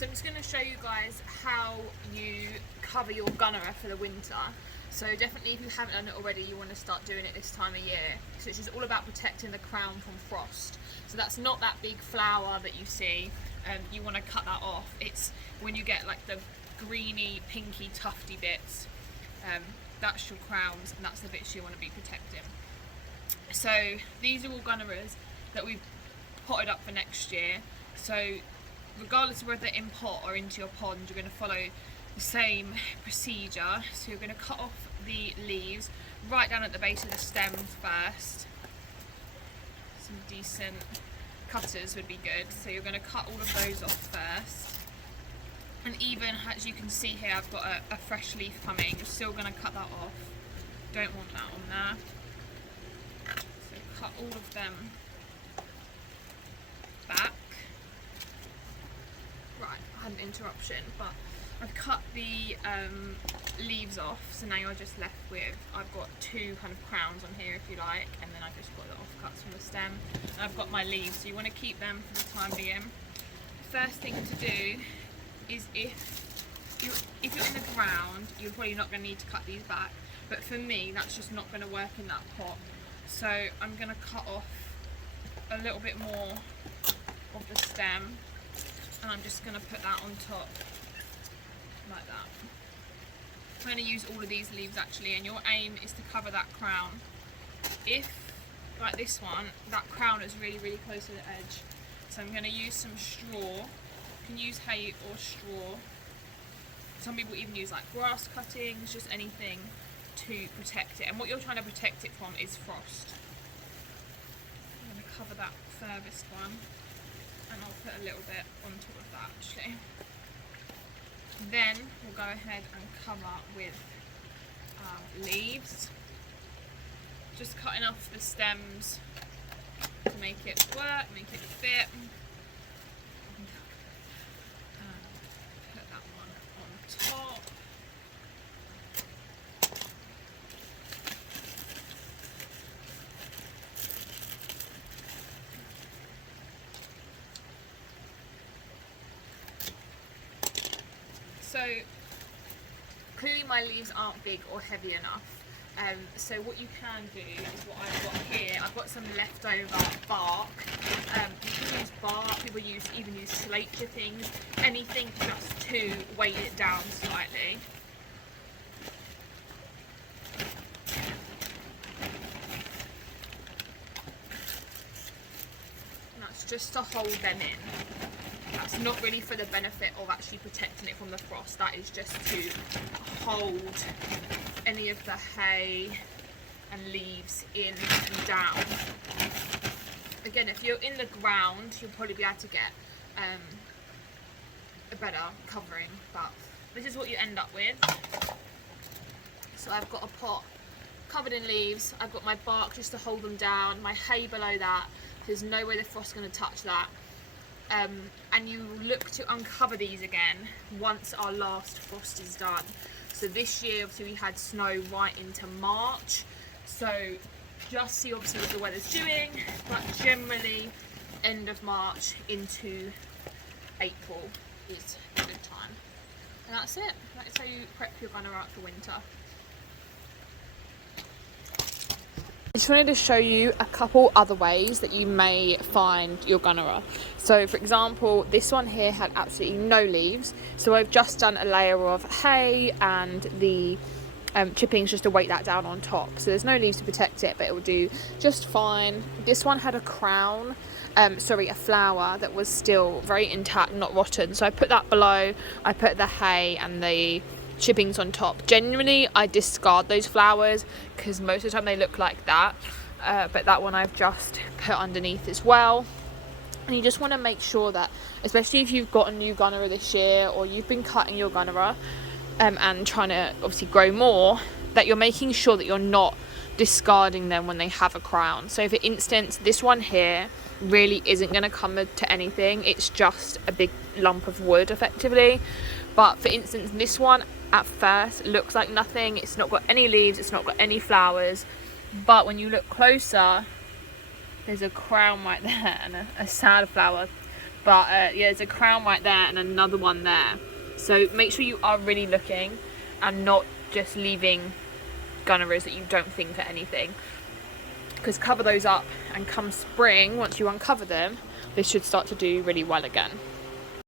So I'm just going to show you guys how you cover your Gunnera for the winter. So definitely if you haven't done it already, you want to start doing it this time of year. So it's just all about protecting the crown from frost. So that's not that big flower that you see. You want to cut that off. It's when you get like the greeny, pinky, tufty bits. That's your crowns, and that's the bits you want to be protecting. So these are all Gunneras that we've potted up for next year. So regardless of whether they're in pot or into your pond, you're going to follow the same procedure. So you're going to cut off the leaves right down at the base of the stem first. Some decent cutters would be good. So you're going to cut all of those off first. And even as you can see here, I've got a fresh leaf coming. You're still going to cut that off. Don't want that on there. So cut all of them back. Right, I had an interruption, but I've cut the leaves off, so now you're just left with, I've got two kind of crowns on here if you like, and then I've just got the offcuts from the stem, and I've got my leaves, so you want to keep them for the time being. The first thing to do is if you're in the ground, you're probably not going to need to cut these back, but for me that's just not going to work in that pot, so I'm going to cut off a little bit more of the stem, and I'm just going to put that on top like that. I'm going to use all of these leaves actually, and your aim is to cover that crown. If, like this one, that crown is really close to the edge, so I'm going to use some straw. You can use hay or straw. Some people even use like grass cuttings, just anything to protect it, and what you're trying to protect it from is frost. I'm going to cover that furthest one, and I'll put a little bit on top of that actually. Then we'll go ahead and cover with leaves, just cutting off the stems to make it work, make it fit. Put that one on top. So clearly my leaves aren't big or heavy enough, so what you can do is what I've got here. I've got some leftover bark. You can use bark, people even use slate clippings, anything just to weight it down slightly. And that's just to hold them in. That's not really for the benefit of actually protecting it from the frost, that is just to hold any of the hay and leaves in and down. Again, if you're in the ground, you'll probably be able to get a better covering, but this is what you end up with. So I've got a pot covered in leaves, I've got my bark just to hold them down, my hay below that, there's no way the frost's going to touch that. And you look to uncover these again once our last frost is done. So this year obviously we had snow right into March, so just see obviously what the weather's doing, but generally end of March into April is a good time. And that's it. That's how you prep your Gunnera out for winter. I just wanted to show you a couple other ways that you may find your Gunnera. So for example, this one here had absolutely no leaves, so I've just done a layer of hay and the chippings just to weight that down on top. So there's no leaves to protect it, but it will do just fine. This one had a crown, a flower that was still very intact, not rotten, so I put that below. I put the hay and the chippings on top. Generally I discard those flowers because most of the time they look like that, but that one I've just put underneath as well. And you just want to make sure that, especially if you've got a new Gunnera this year or you've been cutting your Gunnera and trying to obviously grow more, that you're making sure that you're not discarding them when they have a crown. So for instance, this one here really isn't going to come to anything, it's just a big lump of wood effectively. But for instance, this one at first looks like nothing, it's not got any leaves, it's not got any flowers, but when you look closer there's a crown right there and a sad flower But yeah, there's a crown right there and another one there. So make sure you are really looking and not just leaving Gunneras that you don't think are anything. Because cover those up, and come spring, once you uncover them, they should start to do really well again.